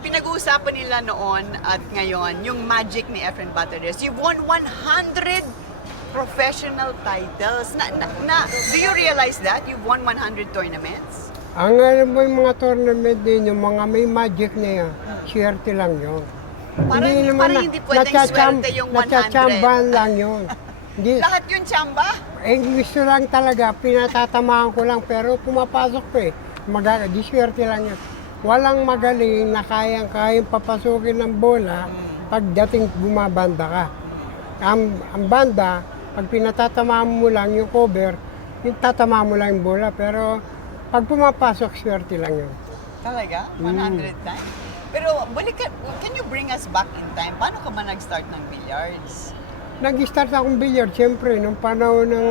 Pinag-uusapan nila noon at ngayon, yung magic ni Efren Baterres. You've won 100 professional titles. Do you realize that? You've won 100 tournaments? Ang alam mo yung mga tournament din, yung mga may magic na yan, swerte lang yun. Parang hindi pwedeng swerte yung 100. Natsatsambahan lang yun. Hindi, Lahat yung tsamba? gusto lang talaga, pinatatamaan ko lang, pero pumapasok ko eh. Di swerte lang yun. Walang magaling na kayang papasukin ng bola pagdating bumabanda ka. Ang banda, pag pinatatamaan mo lang yung cover, yung tatamaan mo lang yung bola, pero pag pumapasok, swerte lang yun. Talaga? 100 times? Pero can you bring us back in time? Paano ka ba nag-start ng billiards? Nag-start akong billiard, siyempre, nung panahon ng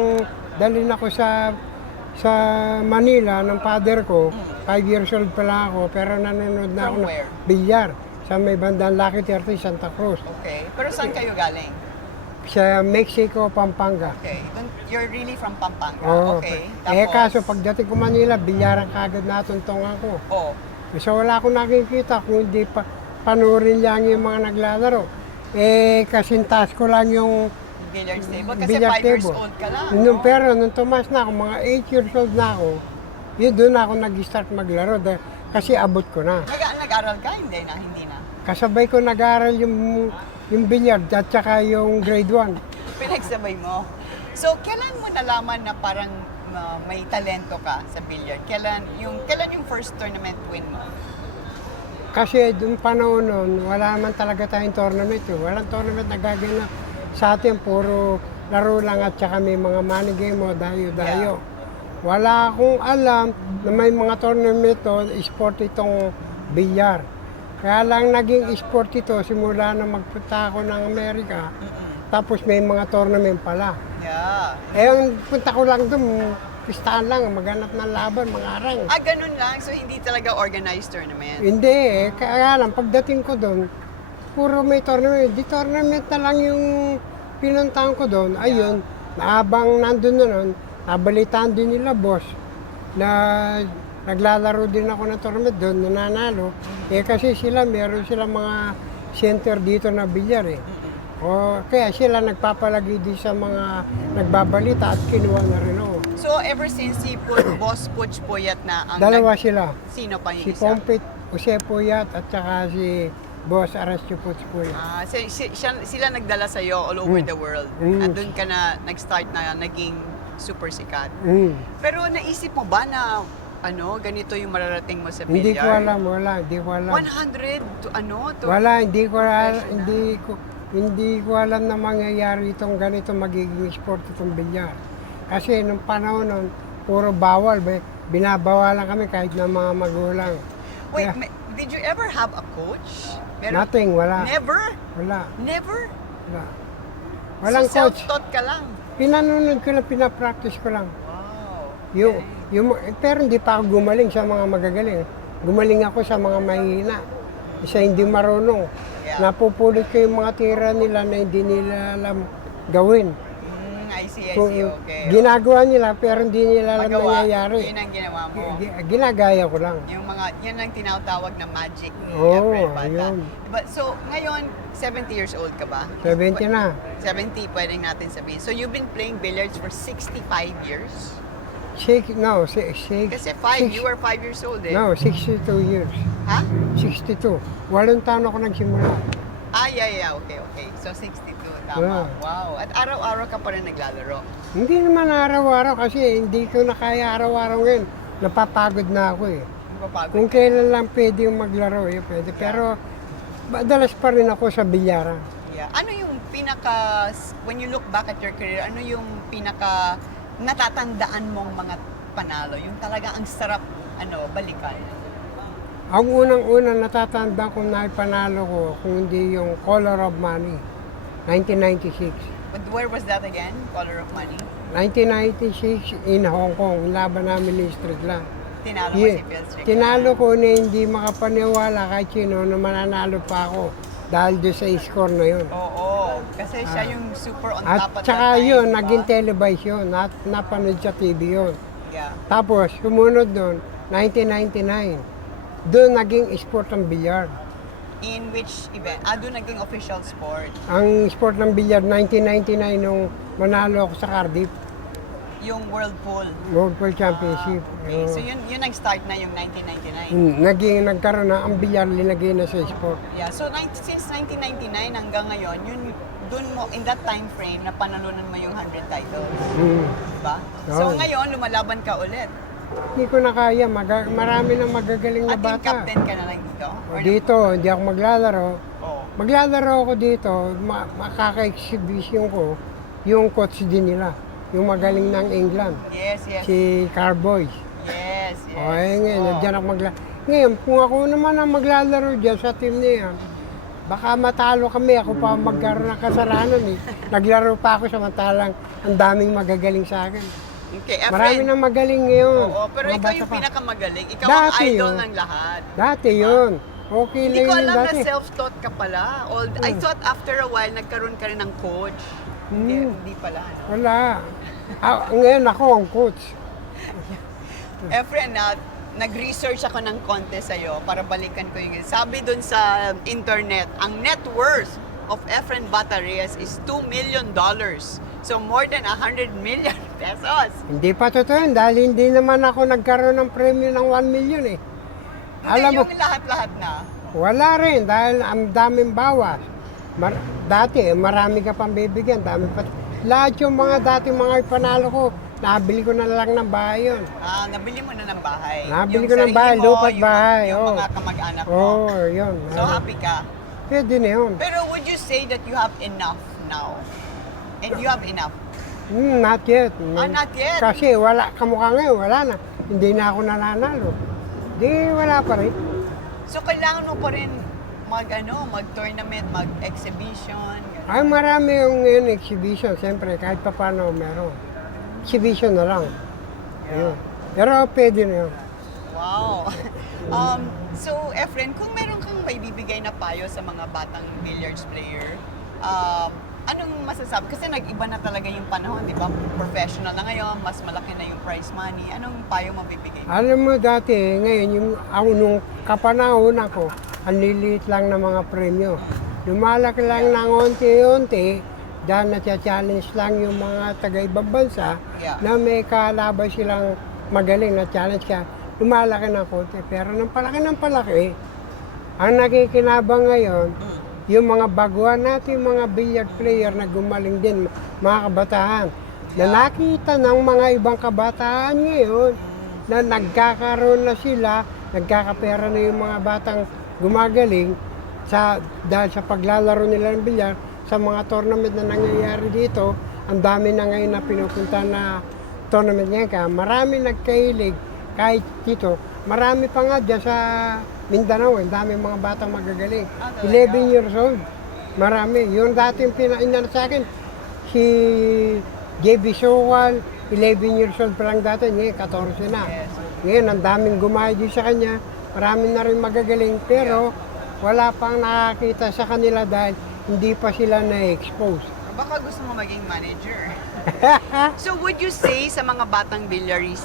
dalhin ako sa Manila ng father ko, 5 years old pa lang ako, pero nanonood na ako From ng where? bilyar sa may bandang Lucky 30, Santa Cruz. Okay. Pero saan kayo galing? Sa Mexico, Pampanga. Okay. You're really from Pampanga? Oo. Okay. Kaso pagdating ko Manila, bilyaran kagad natuntungan ko. Oh. So wala akong nakikita kung hindi panurin lang yung mga naglalaro. Kasintas ko lang yung Billiards table? Kasi billiard 5 years table. old ka lang. Pero nung tumas na ako, mga 8 years old na ako, yun doon ako nag-start maglaro kasi abot ko na. Nag-aral ka? Hindi na. Kasabay ko nag-aral yung billiard at saka yung grade 1. Pinagsabay mo. So, kailan mo nalaman na parang may talento ka sa billiard? Kailan yung first tournament win mo? Kasi doon panahon noon, wala naman talaga tayong tournament. Walang tournament na gaganap. Sa atin, puro laro lang at saka may mga money game o dayo-dayo. Wala akong alam na may mga tournament to, sport itong bilyar. Kaya lang naging sport ito simula na magpunta ako ng Amerika. Tapos may mga tournament pala. Yeah. Ang punta ko lang doon, pistahan lang, maghanap ng laban, mga arang. Ganun lang. So, hindi talaga organized tournament? Hindi kaya lang pagdating ko doon, puro may tournament. Di tournament na lang yung pinuntahan ko doon. Ayun, habang nandun na nun, nabalitaan din nila boss na naglalaro din ako ng tournament doon, nananalo. Kasi meron silang mga center dito na bilyar eh. Kaya sila nagpapalagi din sa mga nagbabalita at kinuha na rin ako. So, ever since si Boss Puch Puyat na ang Dalawa sila. Sino pa yung Si isa? Pompit Jose Puyat at saka si Boss Arastio Puch Puyat. Sila nagdala sa'yo all over the world. At doon ka na nag-start na naging super sikat. Pero naisip mo ba na ganito yung mararating mo sa billiard? Hindi ko alam, hindi ko alam. 100 to Wala, hindi ko alam na mangyayari itong ganito magiging sport itong bilyar. Kasi nung panahon nun, puro bawal, binabawalan kami kahit na mga magulang. Wait, Kaya, did you ever have a coach? nothing, wala. Never? Wala, Never? wala. Walang So, coach. self-taught ka lang? Pinanonood ko lang, pinapractice ko lang. Wow. Pero hindi pa ako gumaling sa mga magagaling. Gumaling ako sa mga mahihina. Isa hindi marunong. Yeah. Napupulit ko yung mga tira nila na hindi nila alam gawin. I see, okay. Ginagawa nila pero hindi nila alam Magawa, nangyayari. yun ang ginawa mo. Ginagaya ko lang. Yan ang tinatawag na magic ni Oo, Efren Bata. ayun. Diba? So, ngayon, 70 years old ka ba? 70 na. 70, pwedeng natin sabihin. So, you've been playing billiards for 65 years? Six, Kasi you were 5 years old eh. No, 62 years. Ha? 62. 8 taon ako nagsimula. Yeah, okay. So, 62, tama. Yeah. Wow. At araw-araw ka pa rin naglalaro. Hindi naman araw-araw kasi hindi ko na kaya araw-araw ngayon. Napapagod na ako eh. Napapagod. Kung kailan lang pwede yung maglaro, pwede. Pero madalas pa rin ako sa bilyaran. Yeah. Ano yung when you look back at your career, ano yung pinaka natatandaan mong mga panalo? Yung talaga ang sarap, balikan. Ang unang-unang natatanda kong naipanalo ko, kung hindi yung Color of Money, 1996. But where was that again? Color of Money? 1996 in Hong Kong, laban namin ni Street lang. Tinalo mo si Bill Strickland. Tinalo ko na hindi makapaniwala kahit sino na mananalo pa ako dahil doon sa score na yun. Oo, kasi siya yung super on At top at saka that time, yun, diba? naging televised yun, napanood sa TV yun. Yeah. Tapos, sumunod nun, 1999, doon naging sport ang bilyar. In which event? Doon naging official sport. Ang sport ng bilyar, 1999 nung manalo ako sa Cardiff, Yung World Pool. World Pool Championship. Okay. So yun nag-start na yung 1999. Nagkaroon na, ang bilyar linagay na sa sport. Yeah. So since 1999 hanggang ngayon, yun doon mo, in that time frame, na panalunan mo yung 100 titles. Diba? So Oo. ngayon, lumalaban ka ulit. Hindi ko na kaya, marami nang magagaling na At yung bata. captain ka na lang dito? Or Dito, hindi ako maglalaro. Oh. Maglalaro ako dito, makaka-exhibition ko yung coach din nila, yung magaling ng England, Yes, yes. si Carboy. Yes, yes. O, ngayon, nandiyan ako Ngayon, kung ako naman ang maglalaro dyan sa team na yan, baka matalo kami, ako pa magkaroon ng kasalanan eh. Naglaro pa ako samantalang ang daming magagaling sa akin. Okay, Marami nang magaling ngayon. Oo, pero Mga ikaw bata yung pa. pinakamagaling. Ikaw Dati ang idol yun. ng lahat. Dati yun. Okay Hindi lang ko yun alam dati. na self-taught ka pala. I thought after a while, nagkaroon ka rin ng coach. Hindi pala. No? Wala. Ngayon ako ang coach. Efren, nag-research ako ng konti sa'yo para balikan ko yung... Sabi dun sa internet, ang net worth of Efren Batarrias is $2 million. So more than 100 million pesos. Hindi pa totoo yun dahil hindi naman ako nagkaroon ng premyo ng 1 million eh. Alam mo, Yung lahat-lahat na. wala rin dahil ang daming bawas. Dati, marami ka pang bibigyan. Dami pa. Lahat yung mga dati mga panalo ko, nabili ko na lang ng bahay yun. Nabili mo na ng bahay. Nabili Yung ko ng sarili bahay, mo, lupa't bahay. Yung oh. mga kamag-anak mo. Oo, yun. So happy ka. Pwede na yun. Pero would you say that you have enough now? And you have enough? Not yet. Not yet? Kasi wala, kamukha ngayon, wala na. Hindi na ako nananalo. Di, wala pa rin. So kailangan mo pa rin mag-tournament, mag-exhibition. ganun. Ay, marami yung ngayon exhibition. Siyempre, kahit pa paano meron. Exhibition na lang. Ayun. Pero pwede na yun. Wow. So Efren, kung meron kang may bibigay na payo sa mga batang billiards player, anong masasabi? Kasi nag-iba na talaga yung panahon, di ba? Professional na ngayon, mas malaki na yung prize money. Anong payo mo bibigay? Alam mo dati, ngayon, yung ako nung kapanahon ako, ang liliit lang ng mga premyo. Lumalaki lang ng unti-unti, dahil na-challenge lang yung mga taga-ibang bansa Yeah. na may kalaban silang magaling na challenge ka. Lumalaki ng konti, pero ng palaki, ang nakikinabang ngayon, yung mga baguhan natin, mga billiard player na gumaling din, mga kabataan, na nakita ng mga ibang kabataan ngayon, na nagkakaroon na sila, nagkakapera na yung mga batang gumagaling, dahil sa paglalaro nila ng bilyar, sa mga tournament na nangyayari dito, ang dami na ngayon na pinupunta na tournament ngayon. Marami nagkahilig, kahit dito, marami pa nga dyan sa Mindanao, ang dami mga batang magagaling. 11 years old. Marami. Yung dating pinainan sa akin, si JB Sowal, 11 years old pa lang dati, ngayon 14 na. Ngayon, ang daming gumaya din sa kanya. Marami na rin magagaling, pero wala pang nakakita sa kanila dahil hindi pa sila na-expose. Baka gusto mo maging manager. So would you say sa mga batang billiards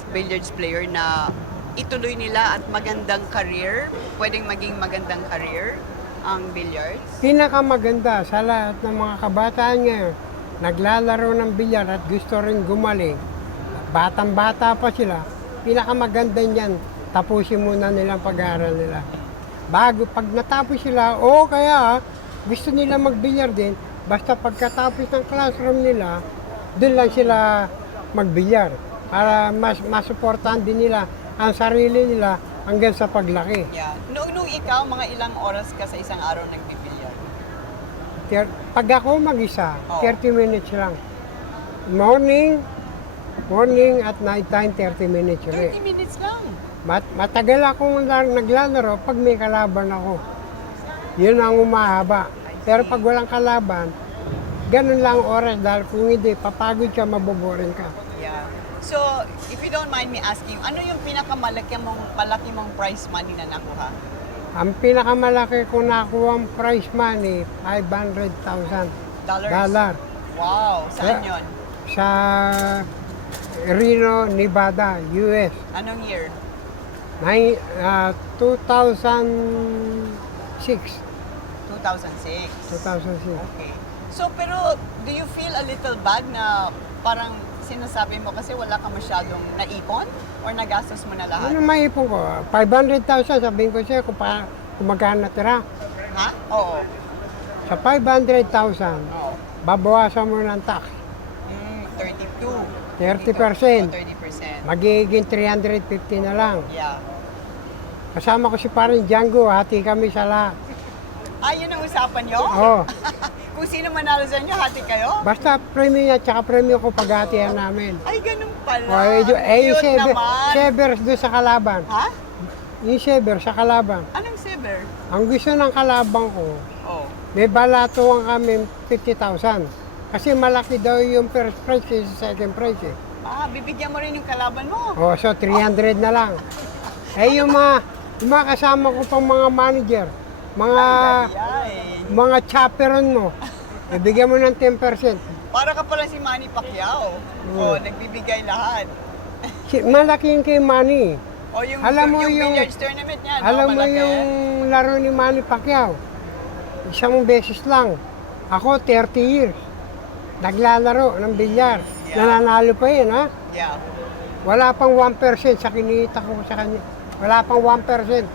player na ituloy nila at magandang career, pwedeng maging magandang career ang billiards? Pinakamaganda sa lahat ng mga kabataan ngayon, naglalaro ng bilyar at gusto rin gumaling, batang-bata pa sila, pinakamaganda niyan, tapusin muna nilang pag-aaral nila. Bago, pag natapos sila, o kaya gusto nila magbilyar din, basta pagkatapos ng classroom nila, doon lang sila magbilyar para mas masuportahan din nila ang sarili nila hanggang sa paglaki. Yeah. Nung ikaw, mga ilang oras ka sa isang araw nagbibilyar? Pag ako mag-isa, Oh. 30 minutes lang. Morning at night time, 30 minutes 30 ulit. minutes lang. Matagal akong naglalaro pag may kalaban ako. Yun ang umahaba. Pero pag walang kalaban, ganun lang ang oras dahil kung hindi, papagod ka, maboboring ka. Yeah. So, if you don't mind me asking, ano yung palaki mong prize money na nakuha? Ang pinakamalaki ko nakuha ang prize money, $500,000. Dollar. Wow, saan yon? Sa Reno, Nevada, US. Anong year? 2006. 2006. 2006. Okay. So, pero do you feel a little bad na parang sinasabi mo kasi wala ka masyadong naipon or nagastos mo na lahat? Ano maipon ko? 500,000, sabihin ko siya kung magkano natira. Ha? Oo. Sa 500,000, Oo. babawasan mo ng tax. 32. 30%. 30%. Magiging 350 na lang. Yeah. Kasama ko si paring Django, hati kami sa lahat. Yun ang usapan nyo? Oo. Kung sino manalo sa inyo, hati kayo? Basta premium niya, tsaka premium ko paghatihan namin. Ay, ganun pala. Yung Cute Sever, naman. Severs doon sa kalaban. Ha? Yung Sever sa kalaban. Anong silver? Ang gusto ng kalabang ko, Oh. may balatuan kami 50,000. Kasi malaki daw yung first prize sa second prize eh. Bibigyan mo rin yung kalaban mo. Oh, so 300 na lang. Yung mga kasama ko pang mga manager, Yay. mga chaperon mo, ibigyan mo ng 10%. Para ka pala si Manny Pacquiao. Oh, nagbibigay lahat. Malaki yung kay Manny. O yung, Alam mo yung yung- billiards tournament niya, no? Alam mo Malaki. yung laro ni Manny Pacquiao, isang beses lang. Ako 30 years. Naglalaro ng bilyar. Yeah. Nananalo pa yun, ha? Yeah. Wala pang 1% sa kinita ko sa kanya. Wala pang 1%.